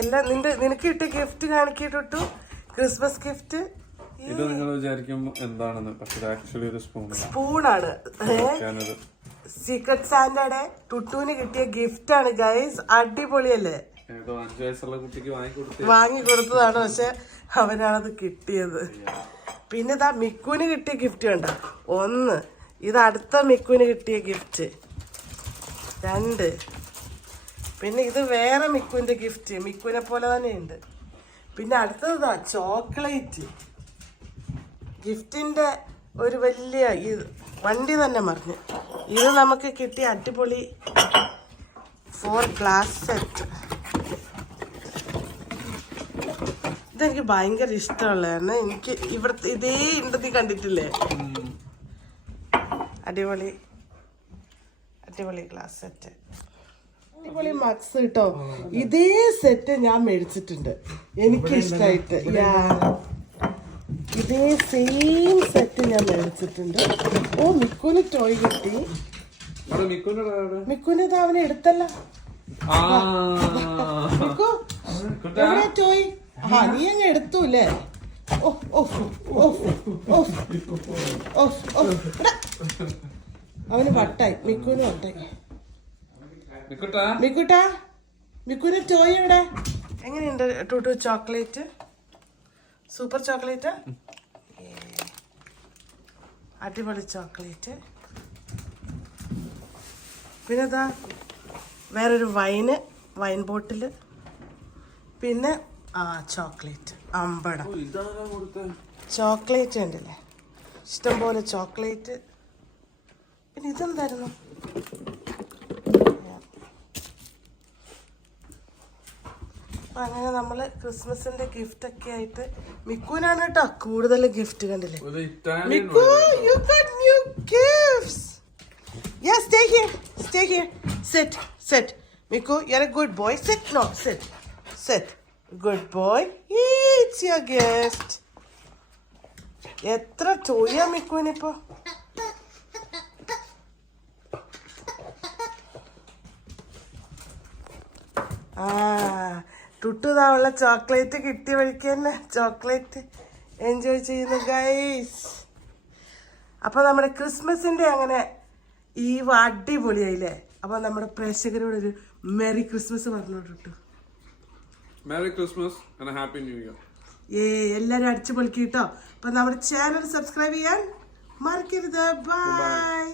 എല്ലാം നിനക്ക് കിട്ടിയ ഗിഫ്റ്റ് കാണിക്കിട്ടു. ക്രിസ്മസ് ഗിഫ്റ്റ് ഇത് നിങ്ങൾ വിചാരിക്കും എന്താണെന്ന്, പക്ഷെ ആക്ച്വലി ഒരു സ്പൂണാണ്. സീക്രട്ട് സാന്റയുടെ ടുട്ടുവിന് കിട്ടിയ ഗിഫ്റ്റ് ആണ് ഗൈസ്. അടിപൊളിയല്ലേ? 5 വയസ്സുള്ള കുട്ടിക്ക് വാങ്ങി കൊടുത്തതാണ്, പക്ഷെ അവനാണത് കിട്ടിയത്. പിന്നെ ഇതാ മിക്കുവിന് കിട്ടിയ ഗിഫ്റ്റ് കണ്ട. 1, ഇത് അടുത്ത മിക്കുവിന് കിട്ടിയ ഗിഫ്റ്റ്. 2, പിന്നെ ഇത് വേറെ മിക്കുവിന്റെ ഗിഫ്റ്റ്, മിക്കുവിനെ പോലെ തന്നെയുണ്ട്. പിന്നെ അടുത്തതാ ചോക്ലേറ്റ്. ഗിഫ്റ്റിന്റെ ഒരു വലിയ വണ്ടി തന്നെ മറിഞ്ഞ്. ഇത് നമുക്ക് കിട്ടിയ അടിപൊളി 4 ഗ്ലാസ് സെറ്റ്. ഇതെനിക്ക് ഭയങ്കര ഇഷ്ടമുള്ളതാണ്. എനിക്ക് ഇവിടുത്തെ ഇതേ ഉണ്ടെന്ന് കണ്ടിട്ടില്ലേ? അടിപൊളി അടിപൊളി ഗ്ലാസ് സെറ്റ്, അടിപൊളി മക്സ് കേട്ടോ. ഇതേ സെറ്റ് ഞാൻ മേടിച്ചിട്ടുണ്ട്, എനിക്ക് ഇഷ്ടമായിട്ട്. ഇതേ സെയിം സെറ്റ് ഞാൻ മേടിച്ചിട്ടുണ്ട്. ഓ, മിക്കുന് ടോയ് കിട്ടി. മിക്കുന് അവനെ എടുത്തല്ല. മിക്കു എവിടെ ടോയ്? നീ അങ്ങ് എടുത്തൂല്ലേ? അവന് വട്ടായി, മിക്കുന് വട്ടായി. മിക്കുന് ടോയ് എവിടെ? എങ്ങനെയുണ്ട് ടൂട്ടു ചോക്ലേറ്റ്? സൂപ്പർ ചോക്ലേറ്റ്, അടിപൊളി ചോക്ലേറ്റ്. പിന്നെ ഇതാ വേറൊരു വൈൻ ബോട്ടില്. പിന്നെ ചോക്ലേറ്റ് അമ്പടം. ചോക്ലേറ്റ് ഉണ്ടല്ലേ, ഇഷ്ടംപോലെ ചോക്ലേറ്റ്. പിന്നെ ഇതെന്തായിരുന്നു? അങ്ങനെ നമ്മള് ക്രിസ്മസിന്റെ ഗിഫ്റ്റ് ഒക്കെ ആയിട്ട് മിക്കുനാണ് കേട്ടോ കൂടുതൽ ഗിഫ്റ്റ്. കണ്ടില്ലേ Miku, you got new gifts. Yeah, stay here. Sit. Miku, you're a good boy. Sit. Good boy. It's your gift. എത്ര ചോയ്യാ മിക്കുവിനിപ്പോ. ടുട്ടുതാവുള്ള ചോക്ലേറ്റ് കിട്ടിയ വഴിക്ക് തന്നെ ചോക്ലേറ്റ് എൻജോയ് ചെയ്യുന്നു ഗൈസ്. അപ്പൊ നമ്മുടെ ക്രിസ്മസിന്റെ അങ്ങനെ ഈ അടിപൊളിയായില്ലേ? അപ്പൊ നമ്മുടെ പ്രേക്ഷകരോട് ഒരു മെറി ക്രിസ്മസ് പറഞ്ഞോട്ടു. Merry Christmas and happy new year. എല്ലാരും അടിച്ചു പൊളിക്കിട്ടോ. അപ്പൊ നമ്മുടെ ചാനൽ സബ്സ്ക്രൈബ് ചെയ്യാൻ മറക്കരുത്. ബൈ.